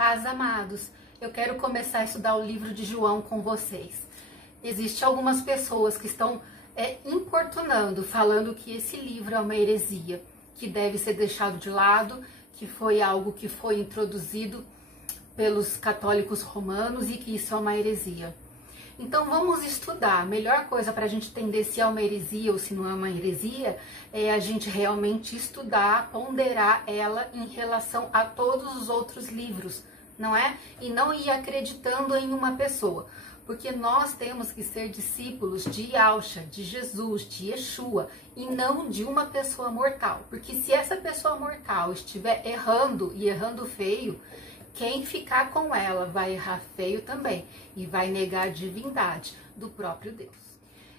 Paz, amados, eu quero começar a estudar o livro de João com vocês. Existem algumas pessoas que estão importunando, falando que esse livro é uma heresia, que deve ser deixado de lado, que foi algo que foi introduzido pelos católicos romanos e que isso é uma heresia. Então vamos estudar. A melhor coisa para a gente entender se é uma heresia ou se não é uma heresia é a gente realmente estudar, ponderar ela em relação a todos os outros livros, não é? E não ir acreditando em uma pessoa. Porque nós temos que ser discípulos de Yahshua, de Jesus, de Yeshua, e não de uma pessoa mortal. Porque se essa pessoa mortal estiver errando e errando feio, quem ficar com ela vai errar feio também e vai negar a divindade do próprio Deus.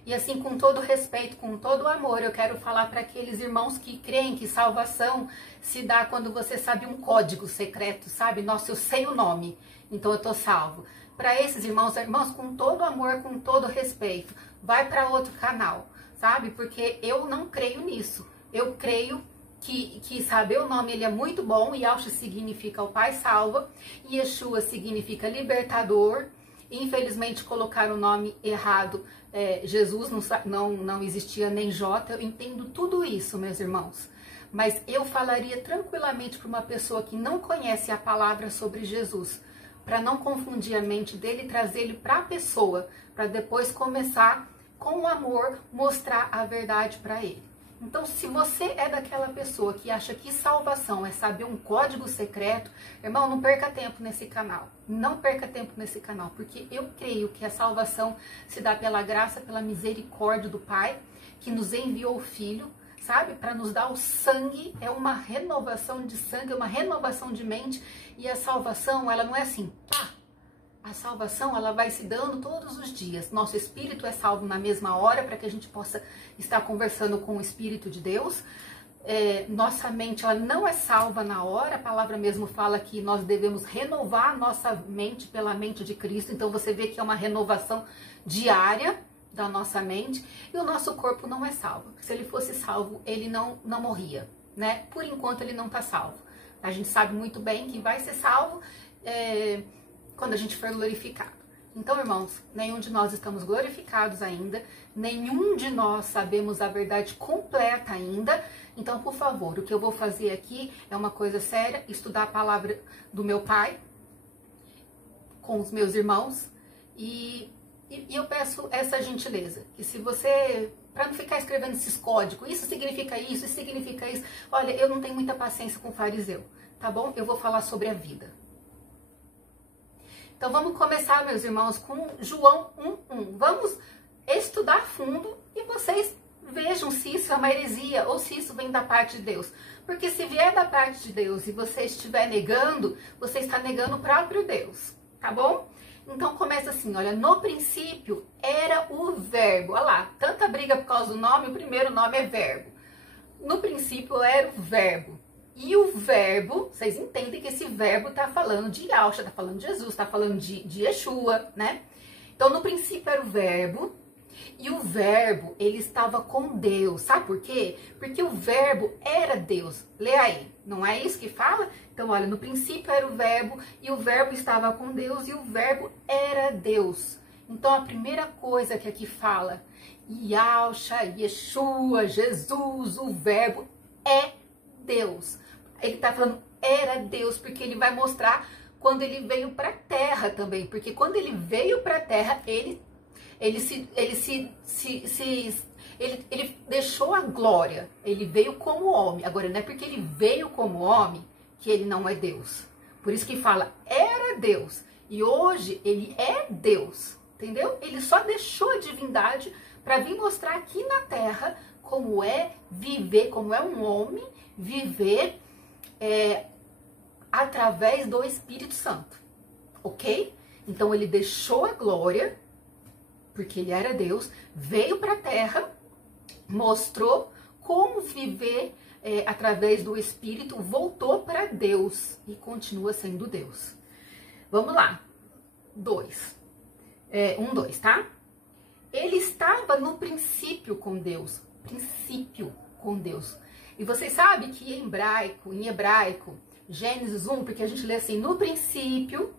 E assim, com todo respeito, com todo amor, eu quero falar para aqueles irmãos que creem que salvação se dá quando você sabe um código secreto, sabe? Nossa, eu sei o nome, então eu tô salvo. Para esses irmãos, com todo amor, com todo respeito, vai para outro canal, sabe? Porque eu não creio nisso. Eu creio que saber o nome ele é muito bom. Yahshua significa o Pai salva, Yeshua significa libertador. Infelizmente colocaram o nome errado, Jesus não existia nem J. Eu entendo tudo isso, meus irmãos, mas eu falaria tranquilamente para uma pessoa que não conhece a palavra sobre Jesus, para não confundir a mente dele e trazer ele para a pessoa, para depois começar com o amor mostrar a verdade para ele. Então, se você é daquela pessoa que acha que salvação é saber um código secreto, irmão, não perca tempo nesse canal. Não perca tempo nesse canal, porque eu creio que a salvação se dá pela graça, pela misericórdia do Pai, que nos enviou o Filho, sabe? Para nos dar o sangue, é uma renovação de sangue, é uma renovação de mente. E a salvação, ela não é assim, pá! A salvação, ela vai se dando todos os dias. Nosso espírito é salvo na mesma hora, para que a gente possa estar conversando com o Espírito de Deus. Nossa mente, ela não é salva na hora. A palavra mesmo fala que nós devemos renovar a nossa mente pela mente de Cristo. Então você vê que é uma renovação diária da nossa mente. E o nosso corpo não é salvo. Se ele fosse salvo, ele não morria, né? Por enquanto ele não está salvo. A gente sabe muito bem que vai ser salvo quando a gente for glorificado. Então, irmãos, nenhum de nós estamos glorificados ainda, nenhum de nós sabemos a verdade completa ainda. Então, por favor, o que eu vou fazer aqui é uma coisa séria, estudar a palavra do meu Pai com os meus irmãos, e eu peço essa gentileza, que se você, para não ficar escrevendo esses códigos, isso significa isso significa isso, olha, eu não tenho muita paciência com o fariseu, tá bom? Eu vou falar sobre a vida. Então vamos começar, meus irmãos, com João 1:1. Vamos estudar a fundo e vocês vejam se isso é uma heresia ou se isso vem da parte de Deus. Porque se vier da parte de Deus e você estiver negando, você está negando o próprio Deus, tá bom? Então começa assim, olha, no princípio era o verbo. Olha lá, tanta briga por causa do nome, o primeiro nome é verbo. No princípio era o verbo. E o verbo, vocês entendem que esse verbo está falando de Yahshua, está falando de Jesus, está falando de Yeshua, né? Então, no princípio era o verbo, e o verbo, ele estava com Deus. Sabe por quê? Porque o verbo era Deus. Lê aí, não é isso que fala? Então, olha, no princípio era o verbo, e o verbo estava com Deus, e o verbo era Deus. Então, a primeira coisa que aqui fala, Yahshua, Yeshua, Jesus, o verbo é Deus. Ele está falando era Deus, porque ele vai mostrar quando ele veio para a terra também, porque quando ele veio para a terra, ele deixou a glória, ele veio como homem. Agora, não é porque ele veio como homem que ele não é Deus. Por isso que fala era Deus, e hoje ele é Deus, entendeu? Ele só deixou a divindade para vir mostrar aqui na terra como é viver, como é um homem viver através do Espírito Santo, ok? Então ele deixou a glória, porque ele era Deus, veio para a terra, mostrou como viver através do Espírito, voltou para Deus e continua sendo Deus. Vamos lá, 2, tá? Ele estava no princípio com Deus, princípio com Deus. E vocês sabem que em hebraico, Gênesis 1, porque a gente lê assim, no princípio,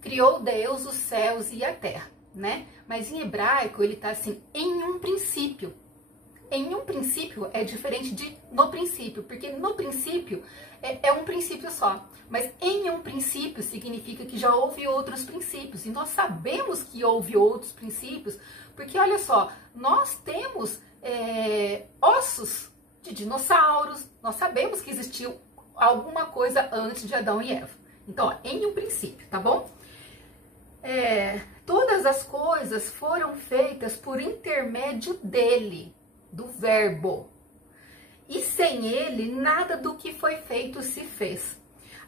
criou Deus os céus e a terra, né? Mas em hebraico ele tá assim, em um princípio. Em um princípio é diferente de no princípio, porque no princípio é um princípio só. Mas em um princípio significa que já houve outros princípios. E nós sabemos que houve outros princípios, porque olha só, nós temos ossos de dinossauros, nós sabemos que existiu alguma coisa antes de Adão e Eva. Então, ó, em um princípio, tá bom? Todas as coisas foram feitas por intermédio dele, do verbo. E sem ele, nada do que foi feito se fez.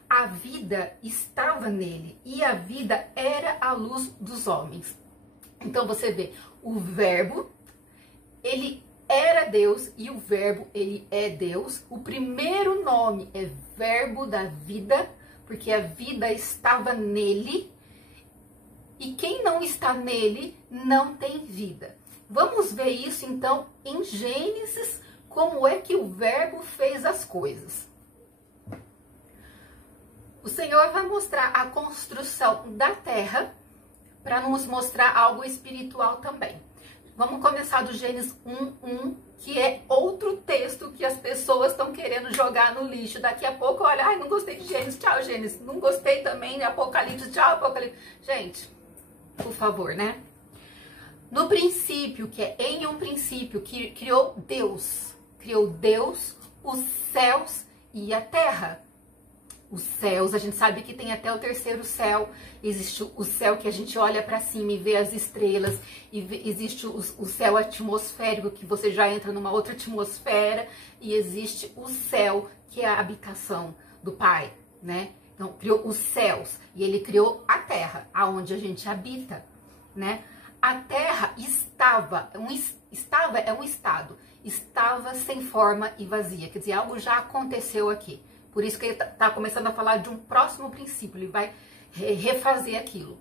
A vida estava nele e a vida era a luz dos homens. Então você vê, o verbo, ele era Deus e o verbo, ele é Deus. O primeiro nome é verbo da vida, porque a vida estava nele. E quem não está nele não tem vida. Vamos ver isso então em Gênesis, como é que o verbo fez as coisas. O Senhor vai mostrar a construção da terra para nos mostrar algo espiritual também. Vamos começar do Gênesis 1:1, que é outro texto que as pessoas estão querendo jogar no lixo. Daqui a pouco, olha, ai, não gostei de Gênesis, tchau, Gênesis. Não gostei também de Apocalipse, tchau, Apocalipse. Gente, por favor, né? No princípio, que é em um princípio, que criou Deus os céus e a terra. Os céus, a gente sabe que tem até o terceiro céu. Existe o céu que a gente olha para cima e vê as estrelas. E existe o céu atmosférico, que você já entra numa outra atmosfera. E existe o céu, que é a habitação do Pai, né? Então, criou os céus e ele criou a terra, aonde a gente habita, né? A terra estava um estado, estava sem forma e vazia. Quer dizer, algo já aconteceu aqui. Por isso que ele está começando a falar de um próximo princípio, ele vai refazer aquilo.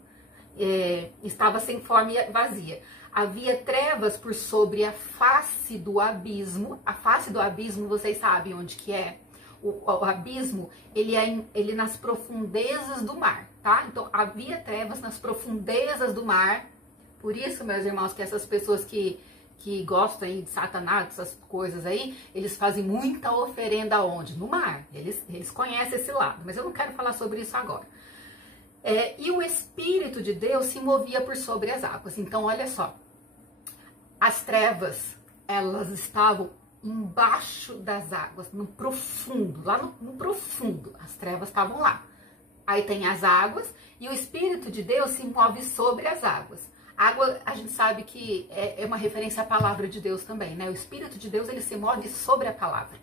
Estava sem forma e vazia. Havia trevas por sobre a face do abismo. A face do abismo, vocês sabem onde que é? O abismo, ele nas profundezas do mar, tá? Então, havia trevas nas profundezas do mar. Por isso, meus irmãos, que essas pessoas que gostam aí de Satanás, essas coisas aí, eles fazem muita oferenda onde? No mar. Eles conhecem esse lado, mas eu não quero falar sobre isso agora. E o Espírito de Deus se movia por sobre as águas. Então, olha só. As trevas, elas estavam embaixo das águas, no profundo, lá no profundo. As trevas estavam lá. Aí tem as águas e o Espírito de Deus se move sobre as águas. Água, a gente sabe que é uma referência à palavra de Deus também, né? O Espírito de Deus, ele se move sobre a palavra.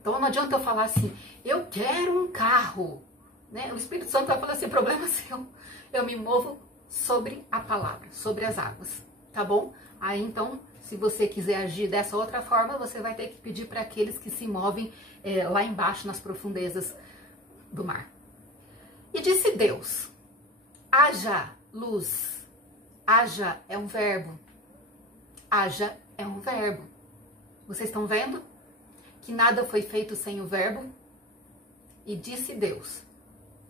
Então não adianta eu falar assim, eu quero um carro, né? O Espírito Santo vai falar assim, problema seu. Eu me movo sobre a palavra, sobre as águas, tá bom? Aí então, se você quiser agir dessa outra forma, você vai ter que pedir para aqueles que se movem lá embaixo, nas profundezas do mar. E disse Deus, haja luz. Haja é um verbo. Haja é um verbo. Vocês estão vendo? Que nada foi feito sem o verbo. E disse Deus.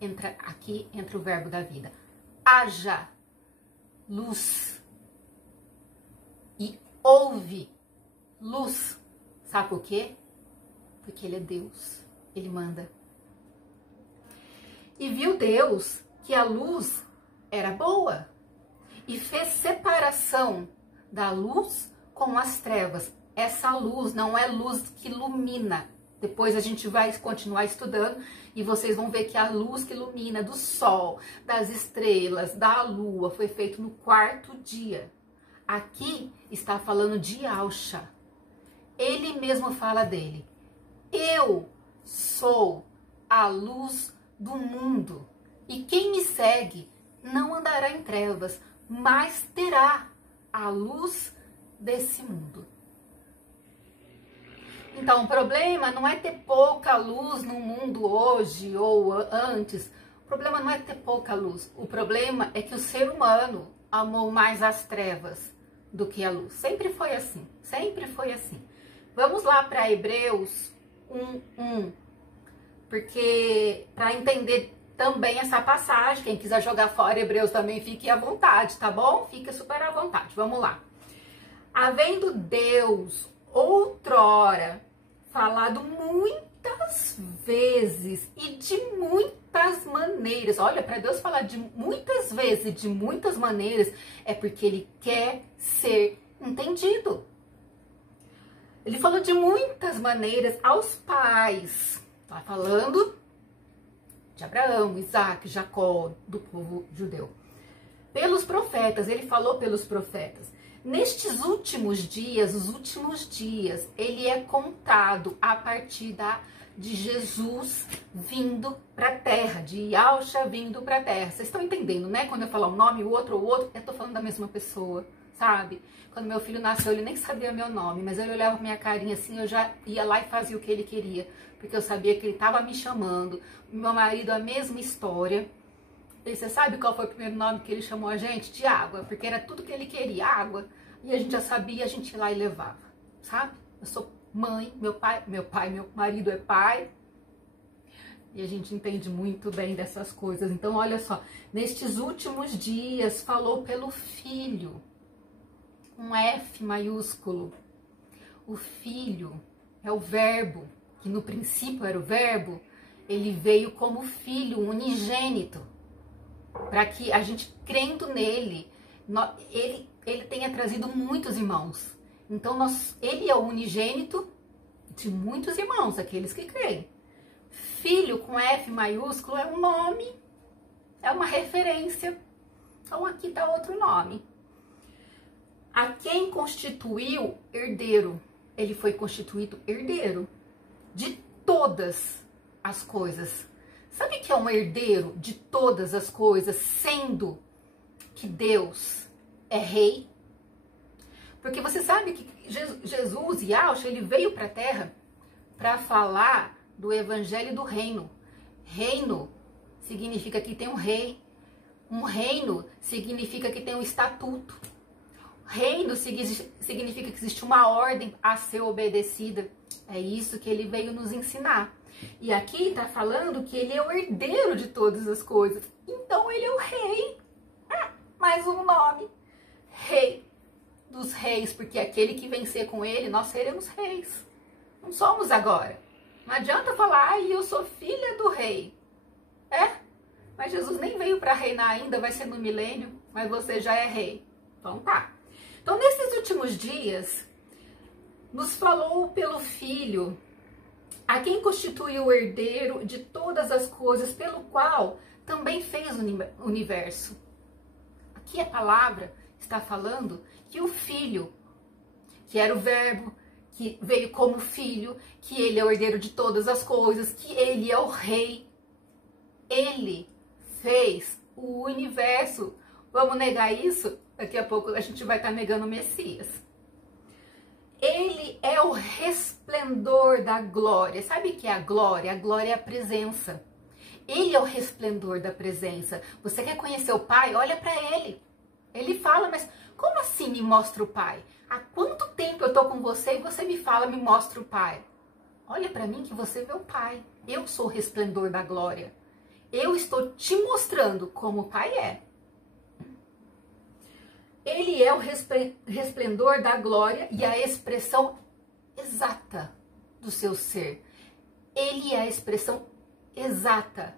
Entra o verbo da vida. Haja luz. E houve luz. Sabe por quê? Porque ele é Deus. Ele manda. E viu Deus que a luz era boa. E fez separação da luz com as trevas. Essa luz não é luz que ilumina. Depois a gente vai continuar estudando e vocês vão ver que a luz que ilumina do sol, das estrelas, da lua, foi feito no quarto dia. Aqui está falando de Yahshua. Ele mesmo fala dele. Eu sou a luz do mundo. E quem me segue não andará em trevas, mas terá a luz desse mundo. Então, o problema não é ter pouca luz no mundo hoje ou antes. O problema não é ter pouca luz. O problema é que o ser humano amou mais as trevas do que a luz. Sempre foi assim. Sempre foi assim. Vamos lá para Hebreus 1:1. porque para entender também essa passagem, quem quiser jogar fora Hebreus também fique à vontade, tá bom? Fica super à vontade. Vamos lá. Havendo Deus outrora falado muitas vezes e de muitas maneiras. Olha, para Deus falar de muitas vezes e de muitas maneiras é porque ele quer ser entendido. Ele falou de muitas maneiras aos pais. Tá falando de Abraão, Isaac, Jacó, do povo judeu. Pelos profetas, ele falou pelos profetas. Nestes últimos dias, os últimos dias, ele é contado a partir de Jesus vindo para a terra, de Yahshua vindo para a terra. Vocês estão entendendo, né? Quando eu falar um nome, o outro, eu tô falando da mesma pessoa, sabe? Quando meu filho nasceu, ele nem sabia meu nome, mas ele olhava minha carinha assim, eu já ia lá e fazia o que ele queria, porque eu sabia que ele estava me chamando. Meu marido, a mesma história. E você sabe qual foi o primeiro nome que ele chamou a gente? De água, porque era tudo que ele queria, água. E a gente já sabia, a gente ia lá e levava, sabe? Eu sou mãe, meu marido é pai. E a gente entende muito bem dessas coisas. Então, olha só, nestes últimos dias falou pelo Filho, um F maiúsculo. O Filho é o Verbo, que no princípio era o Verbo, ele veio como Filho unigênito, para que a gente, crendo nele, ele tenha trazido muitos irmãos. Então, ele é o unigênito de muitos irmãos, aqueles que creem. Filho com F maiúsculo é um nome, é uma referência. Então, aqui está outro nome. A quem constituiu herdeiro. Ele foi constituído herdeiro de todas as coisas. Sabe o que é um herdeiro de todas as coisas, sendo que Deus é rei? Porque você sabe que Jesus, Yahshua, ele veio para a terra para falar do evangelho do reino. Reino significa que tem um rei. Um reino significa que tem um estatuto. Reino significa que existe uma ordem a ser obedecida. É isso que ele veio nos ensinar. E aqui está falando que ele é o herdeiro de todas as coisas. Então ele é o rei. Mais um nome. Rei dos reis, porque aquele que vencer com ele, nós seremos reis. Não somos agora. Não adianta falar, eu sou filha do rei. Mas Jesus nem veio para reinar ainda, vai ser no milênio, mas você já é rei. Então tá. Então nesses últimos dias, nos falou pelo Filho, a quem constitui o herdeiro de todas as coisas, pelo qual também fez o universo. Aqui a palavra está falando que o Filho, que era o Verbo, que veio como Filho, que ele é o herdeiro de todas as coisas, que ele é o Rei. Ele fez o universo. Vamos negar isso? Daqui a pouco a gente vai estar negando o Messias. Ele é o resplendor da glória. Sabe o que é a glória? A glória é a presença. Ele é o resplendor da presença. Você quer conhecer o Pai? Olha para ele. Ele fala, mas como assim me mostra o Pai? Há quanto tempo eu tô com você e você me fala, me mostra o Pai? Olha para mim que você vê o Pai. Eu sou o resplendor da glória. Eu estou te mostrando como o Pai é. Ele é o resplendor da glória e a expressão exata do seu ser. Ele é a expressão exata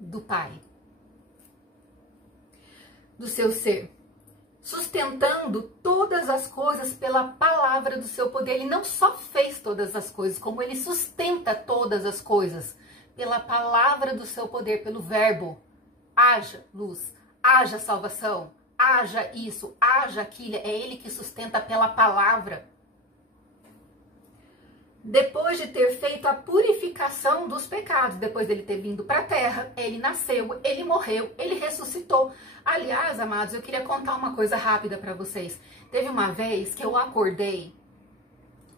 do Pai, do seu ser, sustentando todas as coisas pela palavra do seu poder. Ele não só fez todas as coisas, como ele sustenta todas as coisas pela palavra do seu poder, pelo verbo. Haja luz, haja salvação, haja isso, haja aquilo. É ele que sustenta pela palavra. Depois de ter feito a purificação dos pecados, depois dele ter vindo para a terra, ele nasceu, ele morreu, ele ressuscitou. Aliás, amados, eu queria contar uma coisa rápida para vocês. Teve uma vez que eu acordei,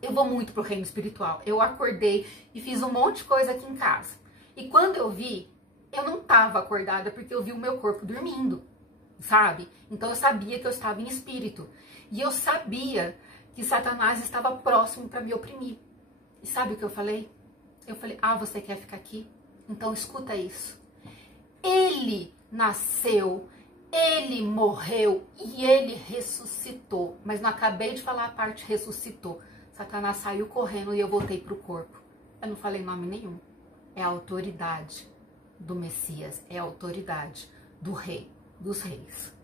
eu vou muito pro reino espiritual, eu acordei e fiz um monte de coisa aqui em casa. E quando eu vi, eu não estava acordada porque eu vi o meu corpo dormindo, sabe? Então eu sabia que eu estava em espírito. E eu sabia que Satanás estava próximo para me oprimir. E sabe o que eu falei? Eu falei, você quer ficar aqui? Então escuta isso. Ele nasceu, ele morreu e ele ressuscitou. Mas não acabei de falar a parte ressuscitou. Satanás saiu correndo e eu voltei para o corpo. Eu não falei nome nenhum. É a autoridade do Messias, é a autoridade do Rei dos Reis.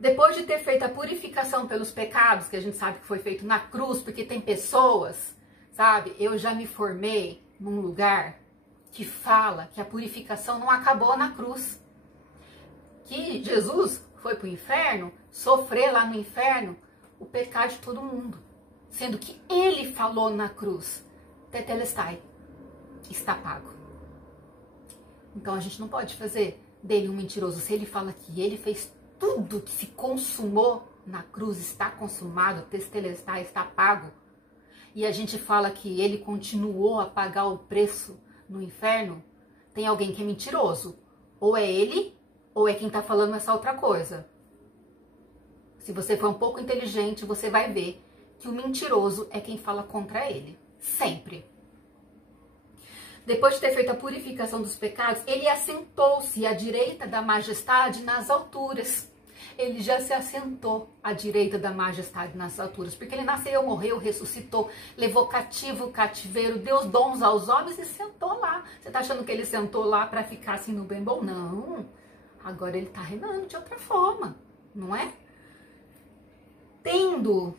Depois de ter feito a purificação pelos pecados, que a gente sabe que foi feito na cruz, porque tem pessoas, sabe? Eu já me formei num lugar que fala que a purificação não acabou na cruz. Que Jesus foi para o inferno, sofrer lá no inferno o pecado de todo mundo. Sendo que ele falou na cruz, tetelestai, está pago. Então a gente não pode fazer dele um mentiroso. Se ele fala que ele fez tudo que se consumou na cruz, está consumado, tetelestai, está pago, e a gente fala que ele continuou a pagar o preço no inferno, tem alguém que é mentiroso. Ou é ele, ou é quem está falando essa outra coisa. Se você for um pouco inteligente, você vai ver que o mentiroso é quem fala contra ele. Sempre. Depois de ter feito a purificação dos pecados, ele assentou-se à direita da majestade nas alturas. Ele já se assentou à direita da majestade nas alturas, porque ele nasceu, morreu, ressuscitou, levou cativo o cativeiro, deu dons aos homens e sentou lá. Você tá achando que ele sentou lá para ficar assim no bem bom? Não. Agora ele tá reinando de outra forma, não é? Tendo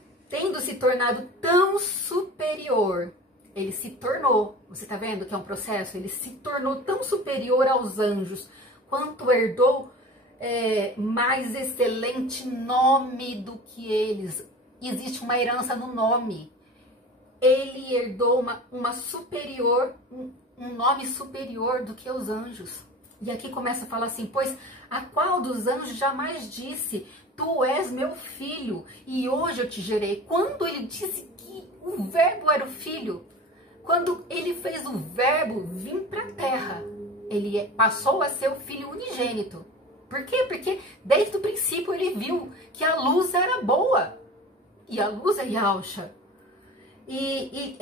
se tornado tão superior, ele se tornou, você tá vendo que é um processo? Ele se tornou tão superior aos anjos, quanto herdou mais excelente nome do que eles. Existe uma herança no nome. Ele herdou um nome superior do que os anjos. E aqui começa a falar assim, pois a qual dos anjos jamais disse, tu és meu filho, e hoje eu te gerei. Quando ele disse que o verbo era o filho, quando ele fez o verbo vir para a terra, ele passou a ser o filho unigênito. Por quê? Porque desde o princípio ele viu que a luz era boa. E a luz é Yahusha. E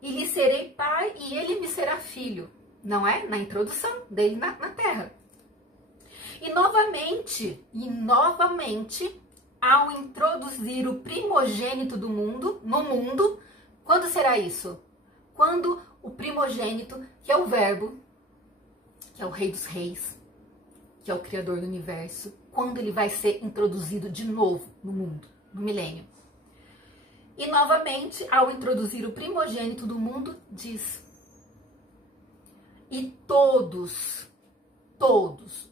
lhe serei pai e ele me será filho. Não é? Na introdução dele na terra. E novamente, ao introduzir o primogênito do mundo, no mundo, quando será isso? Quando o primogênito, que é o verbo, que é o Rei dos Reis, que é o Criador do Universo, quando ele vai ser introduzido de novo no mundo, no milênio. E novamente, ao introduzir o primogênito do mundo, diz: e todos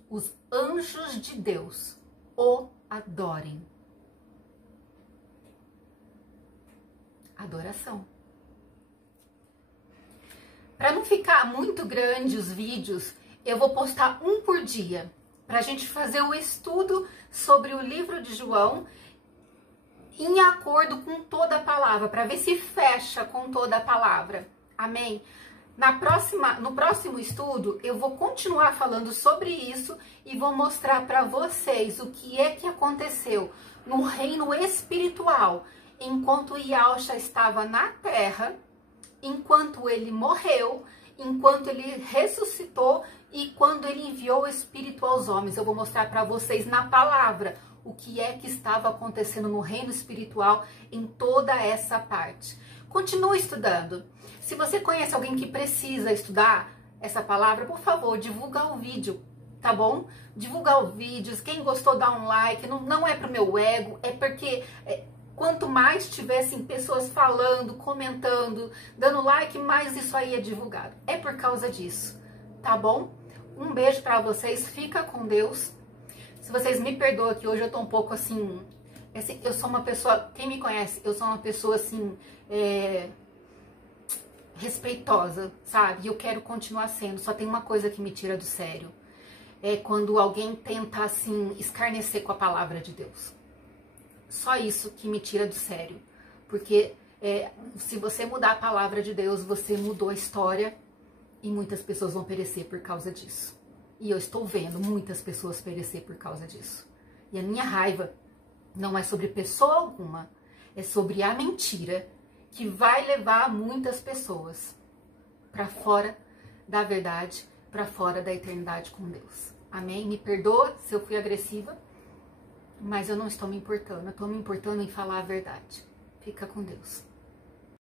os anjos de Deus o adorem. Adoração. Para não ficar muito grande os vídeos, eu vou postar um por dia, para a gente fazer o estudo sobre o livro de João em acordo com toda a palavra, para ver se fecha com toda a palavra. Amém? No próximo estudo, eu vou continuar falando sobre isso e vou mostrar para vocês o que é que aconteceu no reino espiritual, enquanto Yahusha estava na terra, enquanto ele morreu, enquanto ele ressuscitou e quando ele enviou o Espírito aos homens. Eu vou mostrar para vocês na palavra o que é que estava acontecendo no reino espiritual em toda essa parte. Continue estudando. Se você conhece alguém que precisa estudar essa palavra, por favor, divulga o vídeo, tá bom? Divulga o vídeo. Quem gostou, dá um like. Não é pro meu ego, é porque quanto mais tivessem pessoas falando, comentando, dando like, mais isso aí é divulgado. É por causa disso, tá bom? Um beijo pra vocês, fica com Deus. Se vocês me perdoam que hoje eu tô um pouco assim, eu sou uma pessoa, quem me conhece, eu sou uma pessoa assim, respeitosa, sabe? E eu quero continuar sendo, só tem uma coisa que me tira do sério. É quando alguém tenta, assim, escarnecer com a palavra de Deus. Só isso que me tira do sério. Porque se você mudar a palavra de Deus, você mudou a história e muitas pessoas vão perecer por causa disso. E eu estou vendo muitas pessoas perecer por causa disso. E a minha raiva não é sobre pessoa alguma, é sobre a mentira que vai levar muitas pessoas para fora da verdade para fora da eternidade com Deus. Amém? Me perdoa se eu fui agressiva, mas eu não estou me importando. Eu estou me importando em falar a verdade. Fica com Deus.